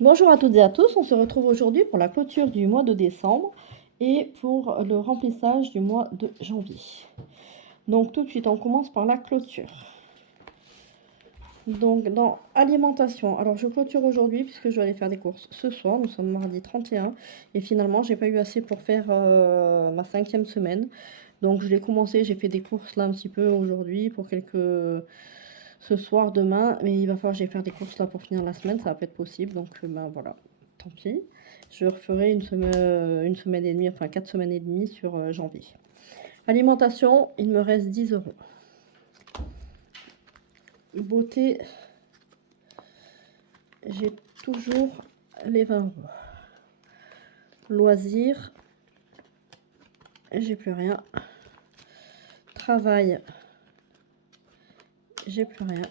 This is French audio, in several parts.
Bonjour à toutes et à tous, on se retrouve aujourd'hui pour la clôture du mois de décembre et pour le remplissage du mois de janvier. Donc tout de suite, on commence par la clôture. Donc dans alimentation, alors je clôture aujourd'hui puisque je vais aller faire des courses ce soir, nous sommes mardi 31 et finalement j'ai pas eu assez pour faire ma 5e semaine. Donc je l'ai commencé, j'ai fait des courses là un petit peu aujourd'hui pour ce soir, demain, mais il va falloir que j'aille faire des courses là pour finir la semaine, ça va pas être possible, donc ben voilà, tant pis. Je referai une semaine et demie, enfin 4 semaines et demie sur janvier. Alimentation, il me reste 10 euros. Beauté, j'ai toujours les 20 euros. Loisirs, j'ai plus rien. Travail, j'ai plus rien.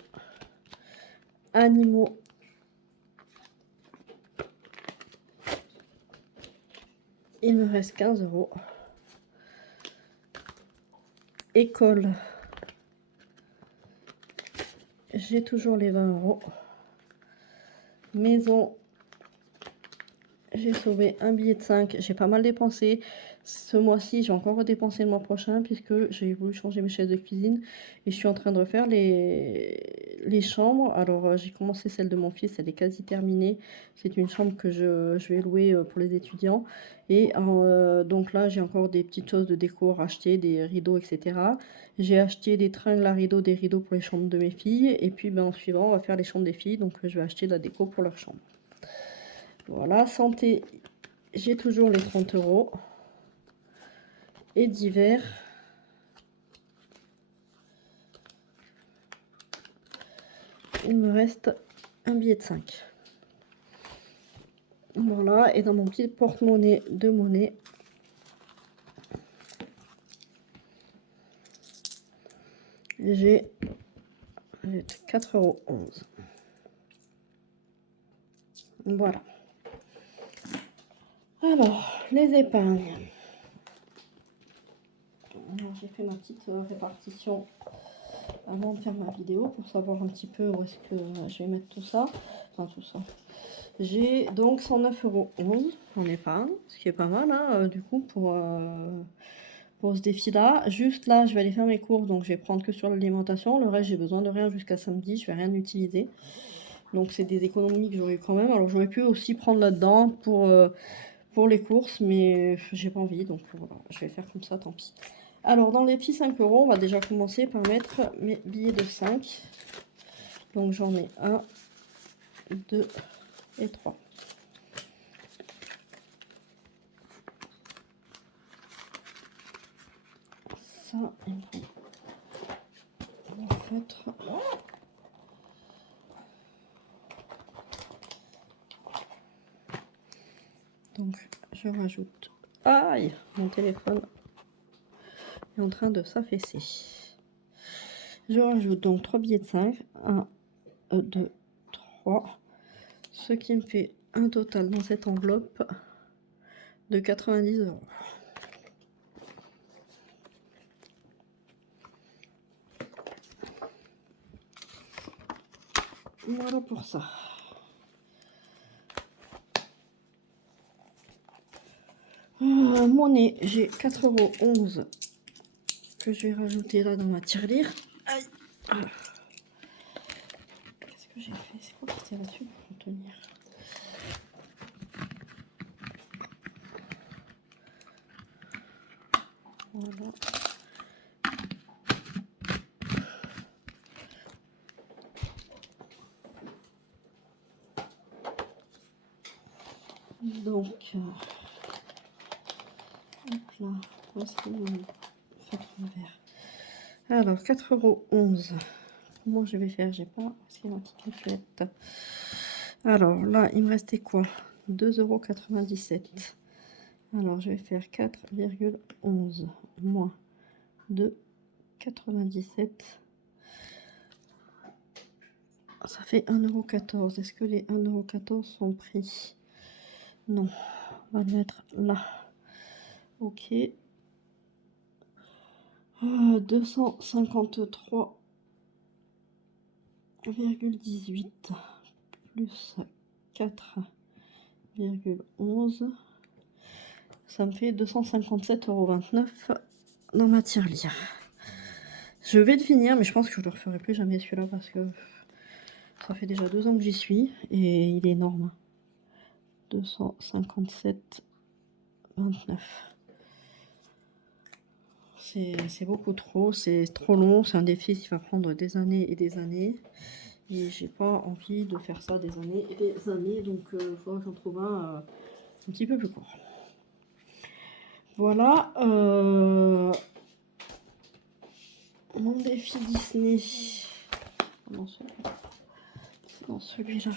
Animaux, il me reste 15 euros. École, j'ai toujours les 20 euros. Maison, j'ai sauvé un billet de 5. J'ai pas mal dépensé. Ce mois-ci, j'ai encore redépensé le mois prochain puisque j'ai voulu changer mes chaises de cuisine et je suis en train de refaire les chambres. Alors, j'ai commencé celle de mon fils, elle est quasi terminée. C'est une chambre que je vais louer pour les étudiants. Et donc là, j'ai encore des petites choses de déco à acheter, des rideaux, etc. J'ai acheté des tringles à rideaux, des rideaux pour les chambres de mes filles. Et puis, en suivant, on va faire les chambres des filles. Donc, je vais acheter de la déco pour leur chambre. Voilà, santé, j'ai toujours les 30 euros. Et divers, il me reste un billet de 5. Voilà, et dans mon petit porte-monnaie de monnaie, j'ai 4,11 euros. Voilà. Alors, les épargnes. J'ai fait ma petite répartition avant de faire ma vidéo pour savoir un petit peu où est-ce que je vais mettre tout ça. Enfin, tout ça. J'ai donc 109,11 € en épargne, ce qui est pas mal, hein, du coup, pour ce défi-là. Juste là, je vais aller faire mes courses, donc je vais prendre que sur l'alimentation. Le reste, j'ai besoin de rien jusqu'à samedi, je vais rien utiliser. Donc c'est des économies que j'aurais eu quand même. Alors j'aurais pu aussi prendre là-dedans pour les courses, mais j'ai pas envie, donc voilà, je vais faire comme ça, tant pis. Alors dans les petits 5 €, on va déjà commencer par mettre mes billets de 5. Donc j'en ai 1, 2 et 3. Ça, il me faut mon feutre. Donc je rajoute. Aïe, mon téléphone est en train de s'affaisser. Je rajoute donc 3 billets de 5. 1, 2, 3. Ce qui me fait un total dans cette enveloppe de 90 €. Voilà pour ça. Monnaie, j'ai 4,11 € que je vais rajouter là dans ma tirelire. Aïe. Qu'est-ce que j'ai fait? C'est quoi qui était là-dessus pour tenir? Voilà. Donc, hop là, voici mon feutre vert. Alors, 4,11 €. Comment je vais faire? J'ai pas. C'est ma petite calculette. Alors là, il me restait quoi? 2,97 €. Alors, je vais faire 4,11 moins 2,97. Ça fait 1,14 €. Est-ce que les 1,14 € sont pris? Non. On va le mettre là. Ok. 253,18 plus 4 11. Ça me fait 257,29 € dans ma tirelire. Je vais le finir, mais je pense que je ne le referai plus jamais celui-là parce que ça fait déjà 2 ans que j'y suis et il est énorme. 257,29. C'est beaucoup trop, c'est trop long, c'est un défi qui va prendre des années et des années. Et j'ai pas envie de faire ça des années et des années, donc il faudra que j'en trouve un petit peu plus court. Voilà, mon défi Disney. Dans celui-là,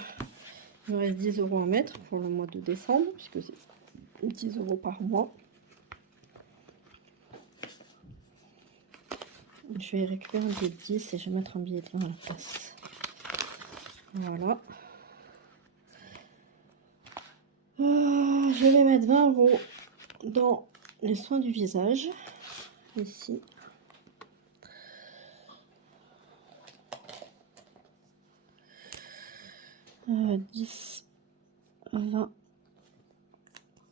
il me reste 10 € à mettre pour le mois de décembre, puisque c'est 10 € par mois. Je vais récupérer un billet de 10 et je vais mettre un billet de 20 à la place. Voilà. Je vais mettre 20 € dans les soins du visage, ici. Euh, 10, 20,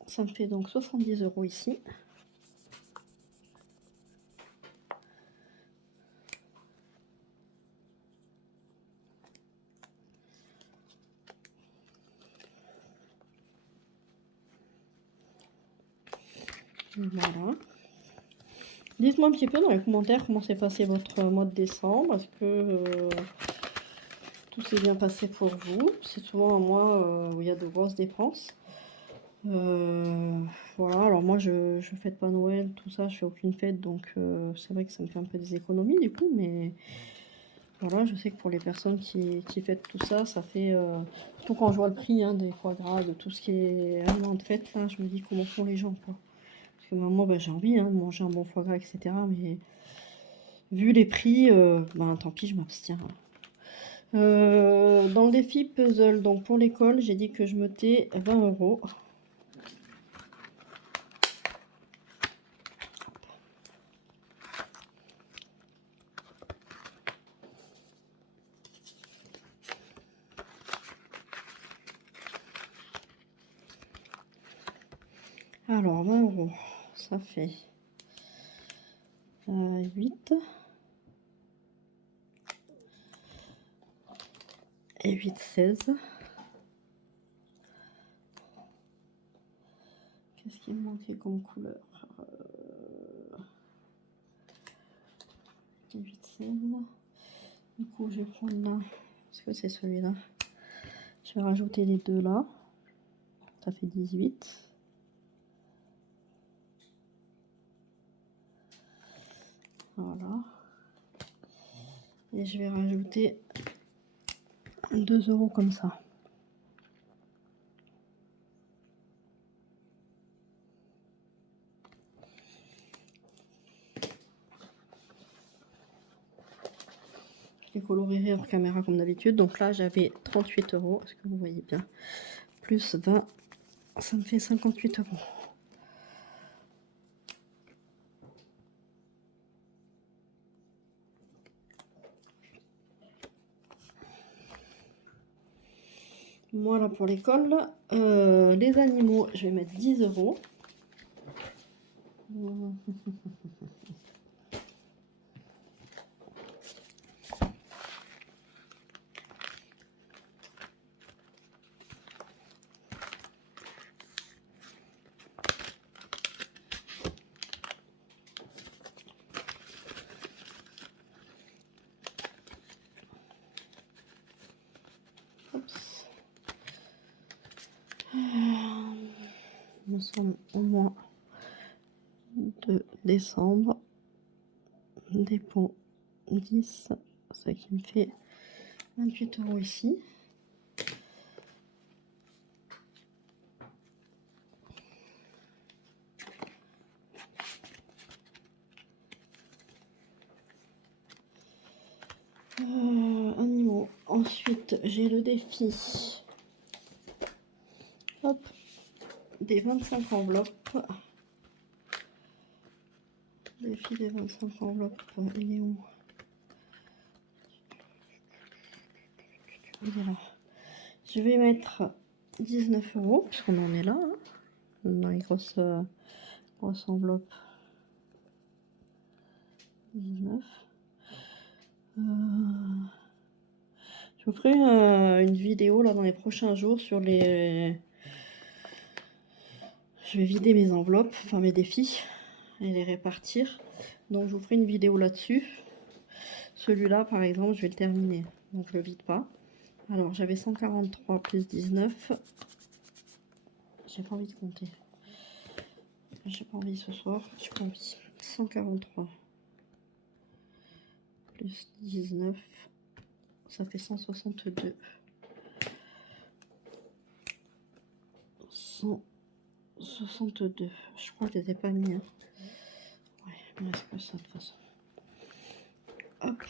ça me fait donc 70 € ici. Voilà. Dites-moi un petit peu dans les commentaires comment s'est passé votre mois de décembre. Est-ce que tout s'est bien passé pour vous? C'est souvent un mois où il y a de grosses dépenses. Voilà, alors moi je fête pas Noël, tout ça, je fais aucune fête, donc c'est vrai que ça me fait un peu des économies du coup, mais voilà, je sais que pour les personnes qui fêtent tout ça, ça fait, surtout quand je vois le prix des foie gras, de tout ce qui est aliment de fête, là, je me dis comment font les gens, quoi. Parce que moi, j'ai envie de manger un bon foie gras, etc., mais vu les prix, tant pis, je m'abstiens. Dans le défi puzzle, donc pour l'école, j'ai dit que je mettais 20 €. Alors, 20 €, ça fait 8 et 8, 16. Qu'est-ce qui me manquait comme couleur 8, 16. Du coup, je vais prendre là, parce que c'est celui-là. Je vais rajouter les deux là. Ça fait 18. Voilà. Et je vais rajouter 2 € comme ça. Je les colorerai hors caméra comme d'habitude. Donc là, j'avais 38 €. Est-ce que vous voyez bien? Plus 20, ça me fait 58 €. Voilà pour l'école. Les animaux, je vais mettre 10 €. Nous sommes au mois de décembre. Dépôt 10, ce qui me fait 28 € ici. Animaux. Ensuite, j'ai le défi. Hop, des 25 enveloppes. Défi des 25 enveloppes. Il est où? Il est là. Je vais mettre 19 €, puisqu'on en est là, hein, dans les grosses enveloppes. 19. Je vous ferai une vidéo là dans les prochains jours sur les... Je vais vider mes enveloppes, enfin mes défis, et les répartir. Donc je vous ferai une vidéo là-dessus. Celui-là, par exemple, je vais le terminer. Donc je le vide pas. Alors j'avais 143 plus 19. J'ai pas envie de compter. J'ai pas envie ce soir. J'ai pas envie. 143 plus 19. Ça fait 162. 162. Je crois que je les ai pas mis. Hein. Ouais, il me reste que ça de toute façon. Hop.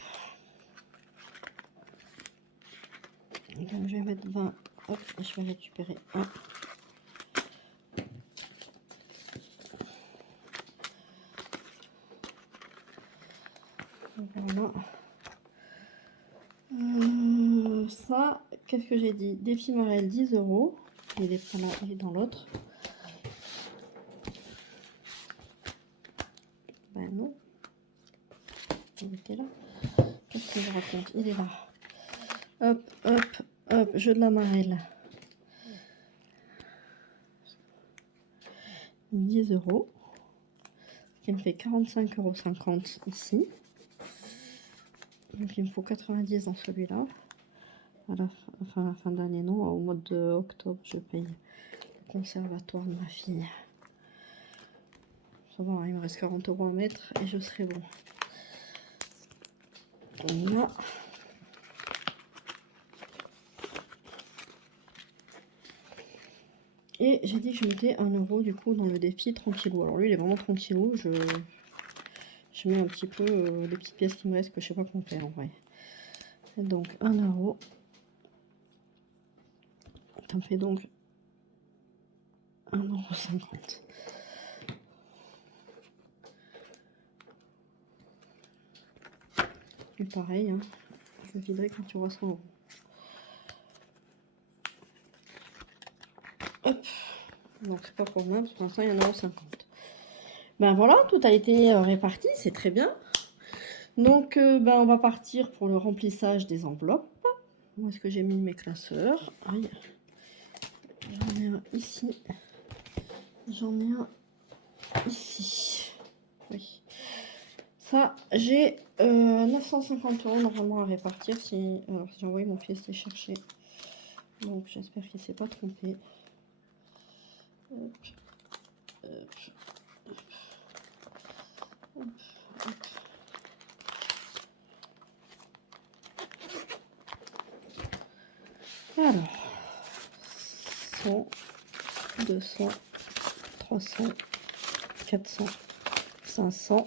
Donc je vais mettre 20. Hop, je vais récupérer 1. Voilà. Ça, qu'est-ce que j'ai dit? Défi Marelle, 10 €. Il est pas là, il est dans l'autre. Ben non. Il était là. Qu'est-ce que je raconte? Il est là. Hop, hop, hop, jeu de la Marelle. 10 €. Ce qui me fait 45,50 € ici. Donc il me faut 90 dans celui-là. À la fin d'année, non, au mois d'octobre, je paye le conservatoire de ma fille. Ça va, il me reste 40 € à mettre et je serai bon. Voilà. Et j'ai dit que je mettais 1 € du coup dans le défi tranquillou. Alors lui, il est vraiment tranquillou. Je mets un petit peu les petites pièces qui me restent que je sais pas comment faire en vrai. Et donc 1 €. Ça me fait donc 1,50 €. Et pareil, hein, je le viderai quand tu auras 100 €. Hop. Donc c'est pas pour moi, parce que pour l'instant il y en a 1,50 €. Ben voilà, tout a été réparti, c'est très bien. Donc ben on va partir pour le remplissage des enveloppes. Où est-ce que j'ai mis mes classeurs? Aïe. J'en ai un ici. J'en ai un ici. Oui. Ça, j'ai 950 € normalement à répartir. Alors, si j'ai envoyé mon fils les chercher. Donc, j'espère qu'il ne s'est pas trompé. Hop, hop, hop, hop, hop. Alors, 100, 200, 300, 400, 500,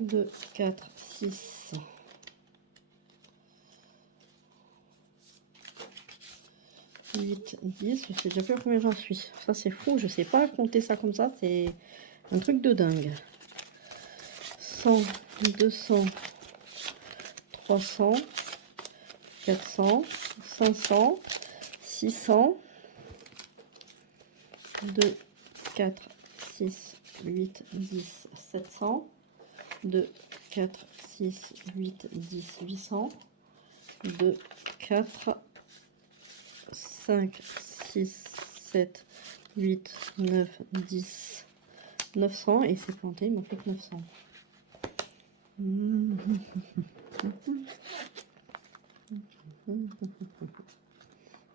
2, 4, 6, 8, 10. Je sais déjà plus à combien j'en suis. Ça, c'est fou. Je sais pas compter ça comme ça. C'est un truc de dingue. 100, 200, 300, 400, 500, 600, 2, 4, 6, 8, 10, 700, 2, 4, 6, 8, 10, 800, 2, 4, 5, 6, 7, 8, 9, 10, 900, et c'est planté, il m'en fait que 900.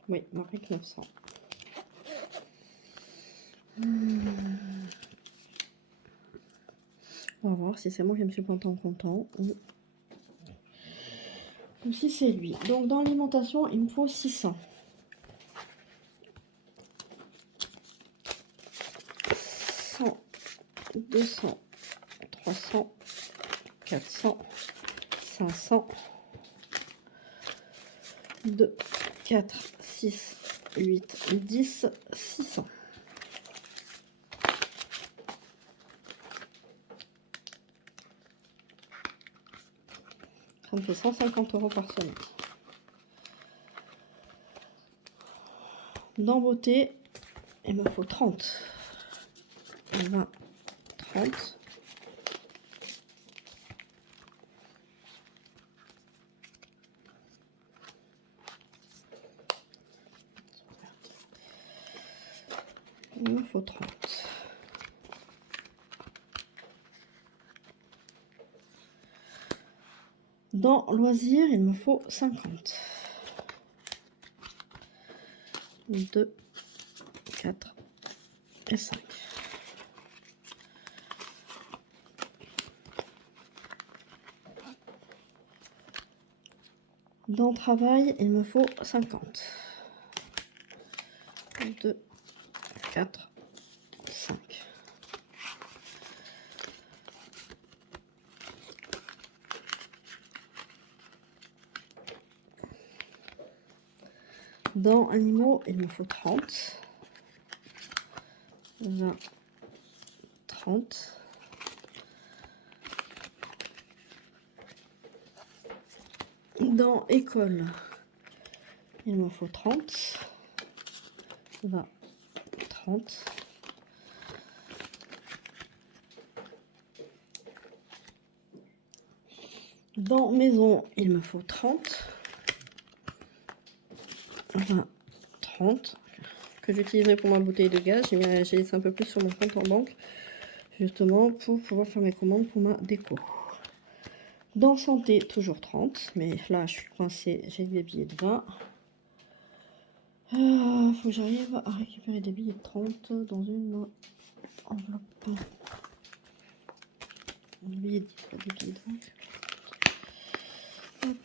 Oui, il m'en fait que 900. On va voir si c'est moi qui me suis planté en comptant ou si c'est lui. Donc dans l'alimentation, il me faut 600. 100, 200, 300, 400, 500, 2, 4, 6, 8, 10, 600. Ça me fait 150 € par semaine. Dans beauté, il me faut 30. 20, 30. Il me faut 30. Dans loisirs, il me faut 50. 2, 4 et 5. Dans travail, il me faut 50. 2, 4, 5. Dans animaux, il me faut 30. 20, 30. Dans école, il me faut 30. 20, 30. Dans maison, il me faut 30. 20, 30. Que j'utiliserai pour ma bouteille de gaz. J'ai laissé un peu plus sur mon compte en banque. Justement pour pouvoir faire mes commandes pour ma déco. Dans santé, toujours 30. Mais là, je suis coincée. J'ai des billets de 20. Faut que j'arrive à récupérer des billets de 30 dans une enveloppe. Des billets de 20. Hop,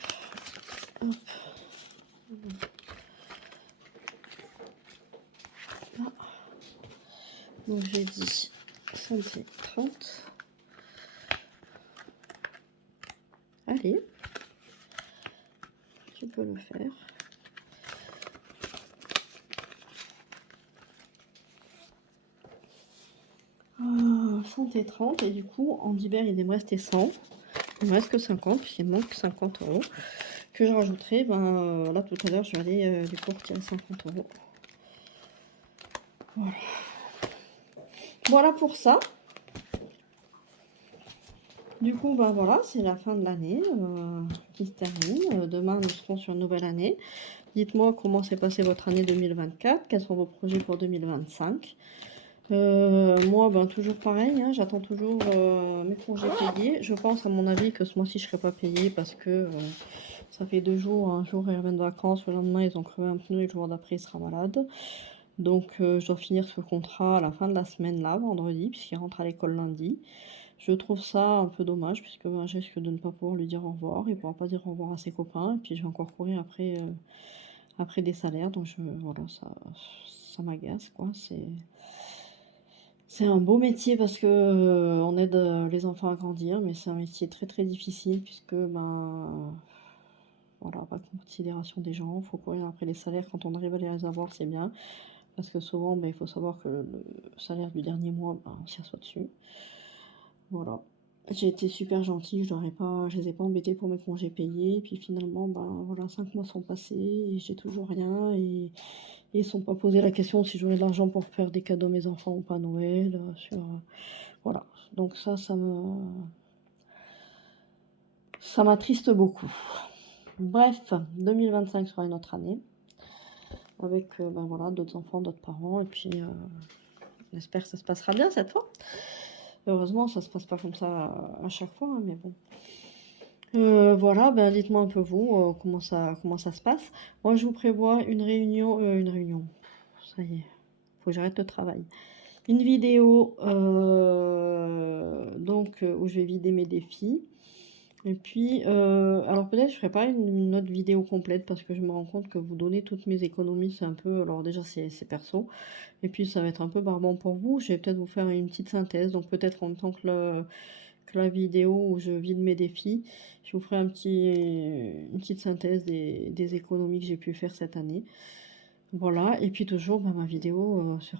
hop. Là. Donc j'ai dit santé 30. Allez, tu peux le faire. Santé 30 et du coup en divers il me restait 100. Il me reste que 50 puisqu'il me manque 50 € que je rajouterai. Là tout à l'heure je vais aller du coup retirer 50 €. Voilà. Voilà pour ça. Du coup, voilà, c'est la fin de l'année qui se termine. Demain, nous serons sur une nouvelle année. Dites-moi comment s'est passée votre année 2024, quels sont vos projets pour 2025. Moi, toujours pareil, hein, j'attends toujours mes congés payés. Je pense, à mon avis, que ce mois-ci, je ne serai pas payée parce que ça fait 2 jours. Un jour, ils reviennent de vacances, le lendemain, ils ont crevé un pneu et le jour d'après, il sera malade. Donc, je dois finir ce contrat à la fin de la semaine, là, vendredi, puisqu'il rentre à l'école lundi. Je trouve ça un peu dommage, puisque je risque de ne pas pouvoir lui dire au revoir. Il ne pourra pas dire au revoir à ses copains. Et puis, je vais encore courir après des salaires. Donc, voilà, ça m'agace, quoi. C'est un beau métier parce que on aide les enfants à grandir, mais c'est un métier très, très difficile, puisque, voilà, pas de considération des gens. Il faut courir après les salaires. Quand on arrive à les avoir, c'est bien. Parce que souvent, il faut savoir que le salaire du dernier mois, on s'y assoit dessus. Voilà. J'ai été super gentille, je les ai pas embêtés pour mes congés payés. Et puis finalement, voilà, 5 mois sont passés et j'ai toujours rien. Et ils ne sont pas posé la question si j'aurais de l'argent pour faire des cadeaux à mes enfants ou pas à Noël. Voilà. Donc ça m'attriste beaucoup. Bref, 2025 sera une autre année. Avec voilà, d'autres enfants, d'autres parents. Et puis j'espère que ça se passera bien cette fois. Heureusement, ça se passe pas comme ça à chaque fois, hein, mais bon. Voilà, dites-moi un peu vous, comment ça se passe. Moi, je vous prévois une réunion, ça y est, faut que j'arrête le travail. Une vidéo, donc, où je vais vider mes défis. Et puis, alors peut-être je ferai pas une autre vidéo complète parce que je me rends compte que vous donnez toutes mes économies, c'est un peu, alors déjà c'est perso, et puis ça va être un peu barbant pour vous. Je vais peut-être vous faire une petite synthèse, donc peut-être en même temps que la vidéo où je vide mes défis, je vous ferai une petite synthèse des économies que j'ai pu faire cette année. Voilà, et puis toujours ma vidéo sur